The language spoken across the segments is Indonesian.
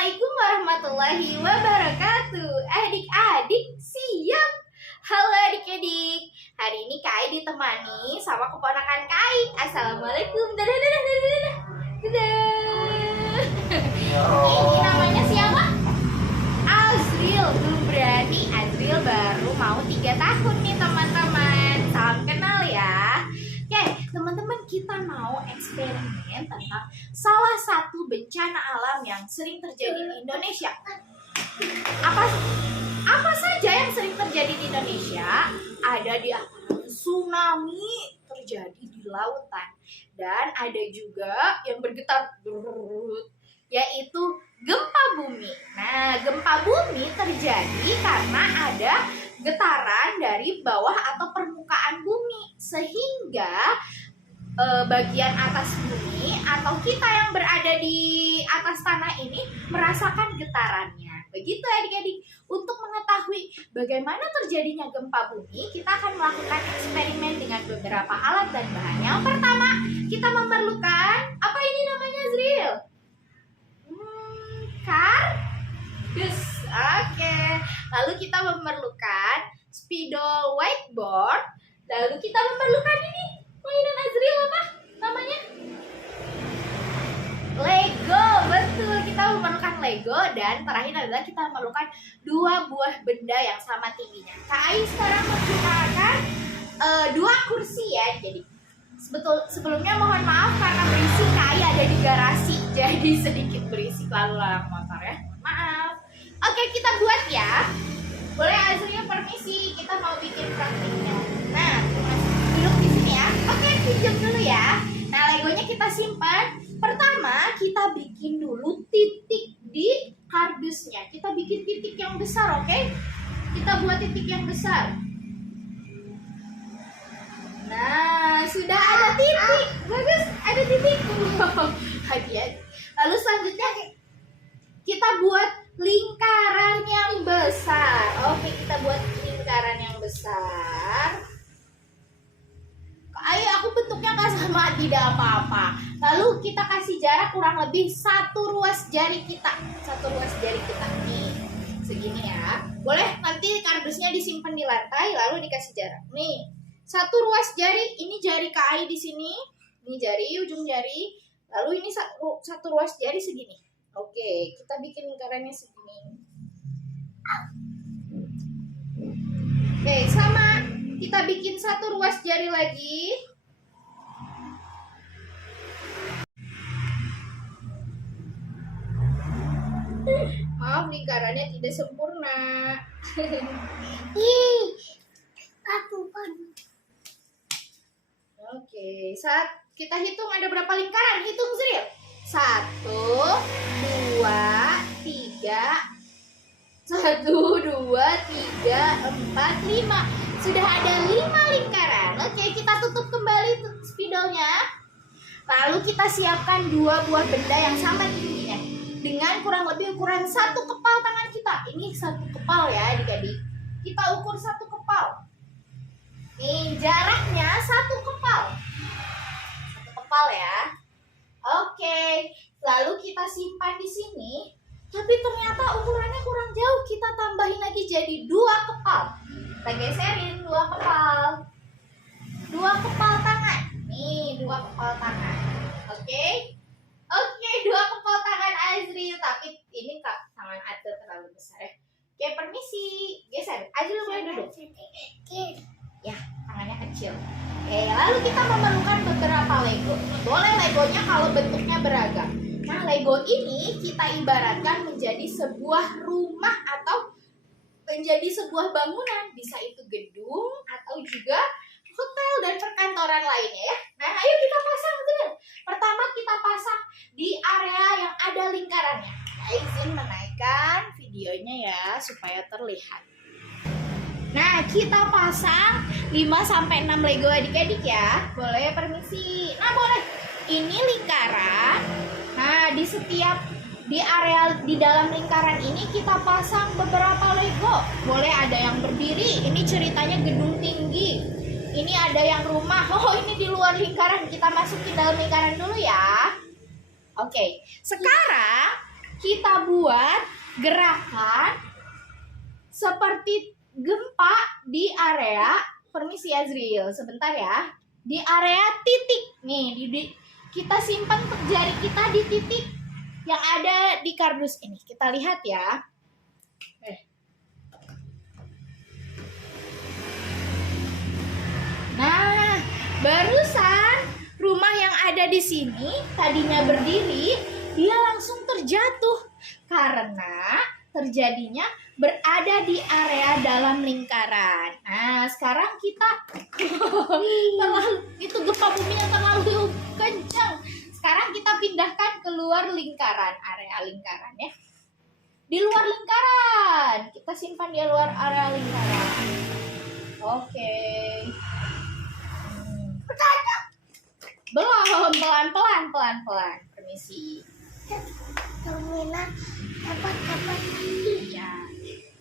Assalamualaikum warahmatullahi wabarakatuh. Adik-adik siap? Halo adik-adik. Hari ini Kai ditemani sama keponakan Kai. Assalamualaikum. Dadah, dadah, dadah, dadah. Dadah. Ini namanya siapa? Azril. Belum berani. Azril baru mau 3 tahun nih teman-teman. Salam kenal ya. Oke, teman-teman, kita mau eksperimen tentang salah satu bencana alam yang sering terjadi di Indonesia. Apa saja yang sering terjadi di Indonesia? Ada di tsunami terjadi di lautan, dan ada juga yang bergetar, yaitu gempa bumi. Nah, gempa bumi terjadi karena ada getaran dari bawah atau permukaan bumi, sehingga bagian atas bumi atau kita yang berada di atas tanah ini merasakan getarannya. Begitu adik-adik. Untuk mengetahui bagaimana terjadinya gempa bumi, kita akan melakukan eksperimen dengan beberapa alat dan bahan. Yang pertama, kita memerlukan, apa ini namanya, Zril? Kardus. Oke. Lalu kita memerlukan spidol whiteboard. Lalu kita memerlukan ini, mainan Azril apa namanya? Lego. Betul, kita memerlukan Lego. Dan terakhir adalah kita memerlukan 2 buah benda yang sama tingginya. Kai sekarang menggunakan 2 kursi ya. Jadi sebelumnya mohon maaf karena berisik, Kai ada di garasi, jadi sedikit berisik lalu lalang motor ya. Maaf. Oke, kita buat ya. Boleh Azril permisi, kita mau bikin praktiknya. Nah, duduk di sini ya. Oke, pinjam dulu ya. Nah, Legonya kita simpan. Pertama, kita bikin dulu titik di kardusnya. Kita bikin titik yang besar, oke? Kita buat titik yang besar. Nah, sudah ada titik. Bagus, ada titik. Hati-hati. Lalu selanjutnya kita buat lingkaran yang besar. Oke, kita buat lingkaran yang besar. Ayo, aku bentuknya nggak sama, tidak apa-apa. Lalu kita kasih jarak kurang lebih 1 ruas jari kita. 1 ruas jari kita nih, segini ya. Boleh nanti kardusnya disimpan di lantai, lalu dikasih jarak. Nih, 1 ruas jari. Ini jari Kai di sini. Ini jari, ujung jari. Lalu ini 1 ruas jari segini. Oke, kita bikin lingkarannya segini. Oke, sama. Kita bikin 1 ruas jari lagi. Maaf, lingkarannya tidak sempurna. Oke, saat kita hitung ada berapa lingkaran? Hitung, Zril. 1, 2, 3. 1, 2, 3, 4, 5. Sudah ada 5 lingkaran. Oke, kita tutup kembali spidolnya. Lalu kita siapkan 2 buah benda yang sama tingginya, dengan kurang lebih ukuran 1 kepal tangan kita. Ini 1 kepal ya adik-adik. Kita ukur 1 kepal. Nih, jaraknya 1 kepal. 1 kepal ya. Oke, lalu kita simpan di sini. Tapi ternyata ukurannya kurang jauh. Kita tambahin lagi jadi 2 kepal. Kita geserin 2 kepal. 2 kepal tangan. Nih, 2 kepal tangan. Oke. Oke, 2 kepal tangan Azril. Tapi ini tangan Azril terlalu besar ya. Oke, permisi. Geser. Azril boleh duduk. Ya, tangannya kecil. Oke, lalu kita memerlukan beberapa Lego. Boleh Legonya kalau bentuknya beragam. Nah, Lego ini kita ibaratkan menjadi sebuah rumah atau menjadi sebuah bangunan. Bisa itu gedung atau juga hotel dan perkantoran lainnya ya. Nah, ayo kita pasang dulu. Pertama kita pasang di area yang ada lingkarannya. Nah, izin menaikkan videonya ya supaya terlihat. Nah, kita pasang 5-6 Lego adik-adik ya. Boleh permisi. Nah, boleh. Ini lingkaran. Nah, di area di dalam lingkaran ini kita pasang beberapa Lego. Boleh ada yang berdiri. Ini ceritanya gedung tinggi. Ini ada yang rumah. Oh, ini di luar lingkaran. Kita masuk ke dalam lingkaran dulu ya. Oke. Sekarang kita buat gerakan seperti gempa di area, permisi Azril, sebentar ya. Di area titik. Nih, kita simpan jari kita di titik yang ada di kardus ini. Kita lihat ya. Nah, barusan rumah yang ada di sini tadinya berdiri, dia langsung terjatuh karena terjadinya berada di area dalam lingkaran. Nah, sekarang kita itu gempa bumi yang terlalu kencang. Sekarang kita pindahkan keluar lingkaran, area lingkaran ya. Di luar lingkaran, kita simpan di luar area lingkaran. Oke. Belum, pelan-pelan. Permisi. Terminal dapat Ya.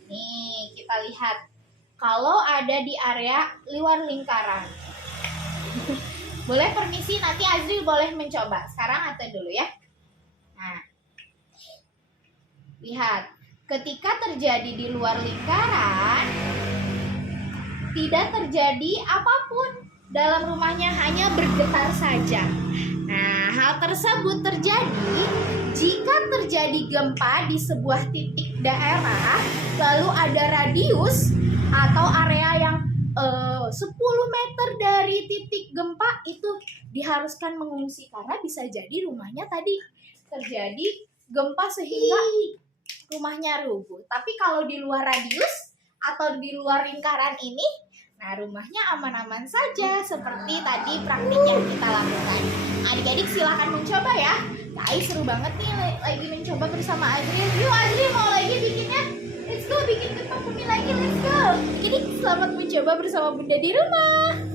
Nih, kita lihat. Kalau ada di area luar lingkaran. Boleh permisi, nanti Azril boleh mencoba. Sekarang atau dulu ya. Nah. Lihat. Ketika terjadi di luar lingkaran, tidak terjadi apapun. Dalam rumahnya hanya bergetar saja. Nah, hal tersebut terjadi jika terjadi gempa di sebuah titik daerah, lalu ada radius atau area yang 10 meter dari titik gempa, itu diharuskan mengungsi karena bisa jadi rumahnya tadi terjadi gempa sehingga rumahnya rubuh. Tapi kalau di luar radius atau di luar lingkaran ini, nah rumahnya aman-aman saja seperti tadi praktik yang kita lakukan. Adik-adik silahkan mencoba ya. Kai seru banget nih lagi mencoba bersama Azril. Yuk Azril mau lagi bikinnya? Let's go bikin gempa bumi lagi, let's go. Jadi selamat mencoba bersama Bunda di rumah.